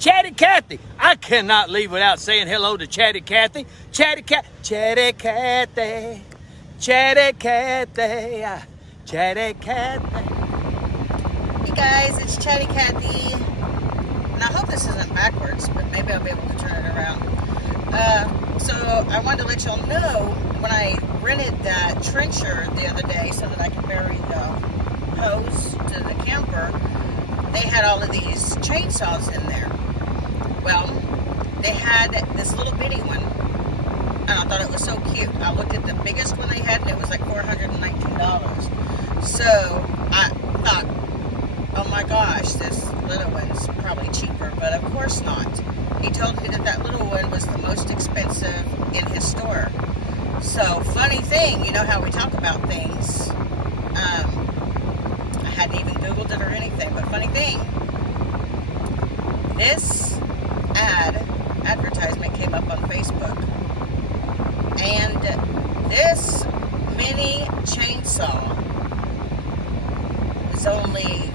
Chatty Cathy. I cannot leave without saying hello to Chatty Cathy. Chatty Cathy. Chatty Cathy. Chatty Cathy. Chatty Cathy. Hey guys, it's Chatty Cathy. And I hope this isn't backwards, but maybe I'll be able to turn it around. So I wanted to let y'all know, when I rented that trencher the other day so that I could bury the hose to the camper, they had all of these chainsaws in there. Well, they had this little bitty one, and I thought it was so cute. I looked at the biggest one they had, and it was like $419. So I thought, oh my gosh, this little one's probably cheaper, but of course not. He told me that that little one was the most expensive in his store. So, funny thing, you know how we talk about things. I hadn't even Googled it or anything, but funny thing, this advertisement came up on Facebook. And this mini chainsaw was only,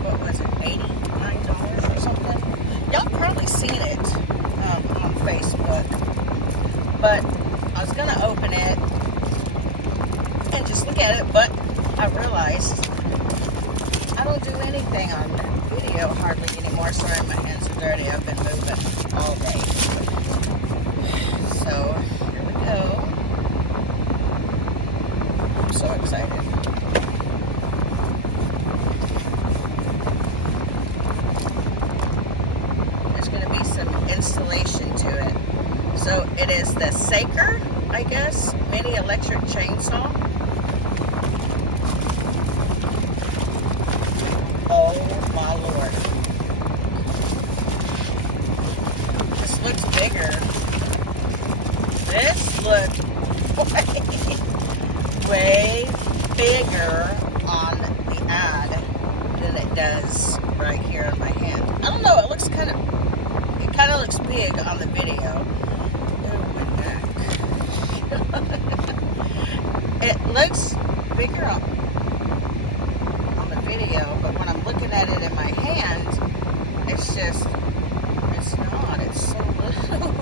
what was it, $89 or something? Y'all probably seen it on Facebook. But I was going to open it and just look at it, but I realized I don't do anything on video hardly anymore. Sorry, my hands are dirty. I've been moving all day. So, here we go. I'm so excited. There's going to be some installation to it. So, it is the Saker, I guess, mini electric chainsaw. Oh my lord. This looks bigger. This looks way bigger on the ad than it does right here in my hand. I don't know, it kind of looks big on the video. Oh, my neck. It looks bigger on the video, but when I'm looking at it in my hand, it's not. It's so little.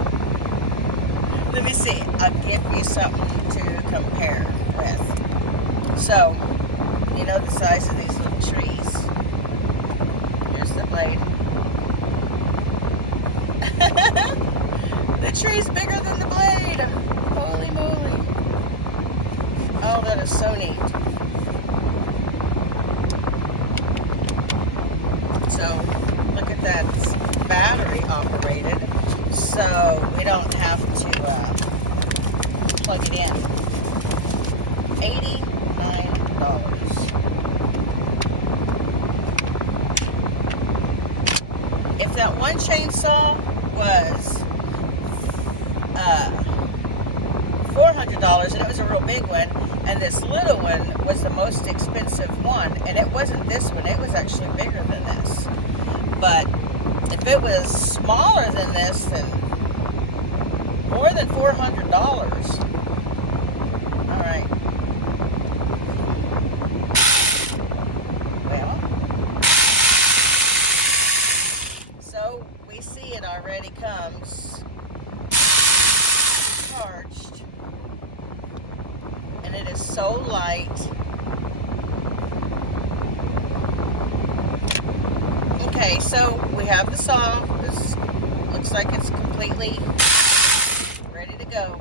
Let me see. I'll give you something to compare with. So, you know the size of these little trees. Here's the blade. The tree's bigger than the blade. Holy moly. Oh, that is so neat. So, look at that. It's battery operated, so we don't have to plug it in. $89. If that one chainsaw was $400 and it was a real big one, and this little one was the most expensive one, and it wasn't this one, it was actually bigger than this. But if it was smaller than this, then more than $400. Alright. Well, so we see it already comes charged, and it is so light. Okay, so we have the saw. This looks like it's completely ready to go.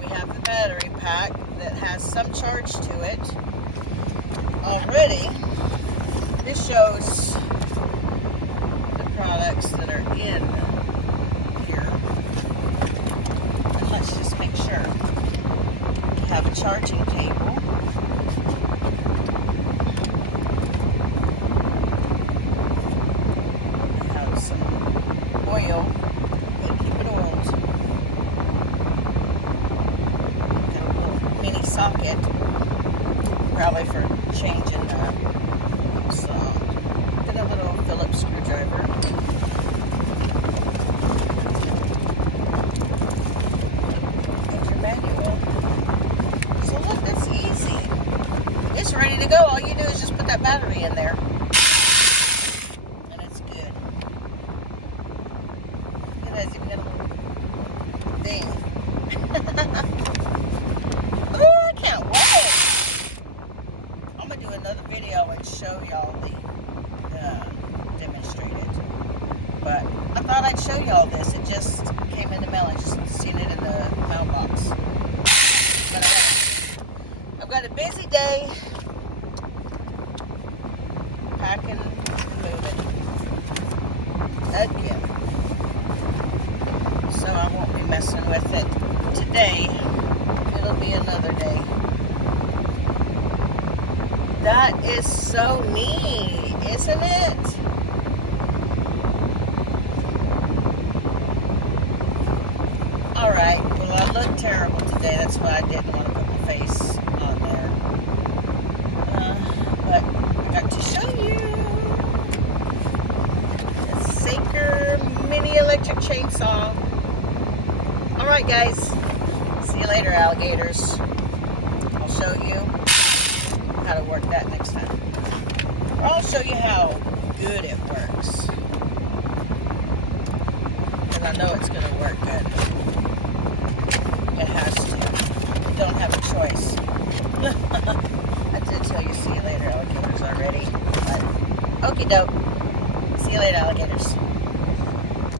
We have the battery pack that has some charge to it already. This shows the products that are in here. And let's just make sure. We have a charging cable. Oil, but keep it oiled. Got a little mini socket, probably for changing some. Then a little Phillips screwdriver. There's your manual. So look, that's easy. It's ready to go. All you do is just put that battery in there. And it's good. has even got a little thing. Oh, I can't wait. I'm going to do another video and show y'all the demonstrated. But I thought I'd show y'all this. It just came in the mail. I just seen it in the mailbox. But I've got a busy day. Packing and moving. Again. So I won't be messing with it today. It'll be another day. That is so neat, isn't it? Alright, well I look terrible today. That's why I didn't want to put my face on there. But I got to show you the Saker mini electric chainsaw. Alright guys, see you later alligators. I'll show you how to work that next time. Or I'll show you how good it works. Because I know it's going to work good. It has to. You don't have a choice. I did tell you see you later alligators already. But okie doke. See you later alligators.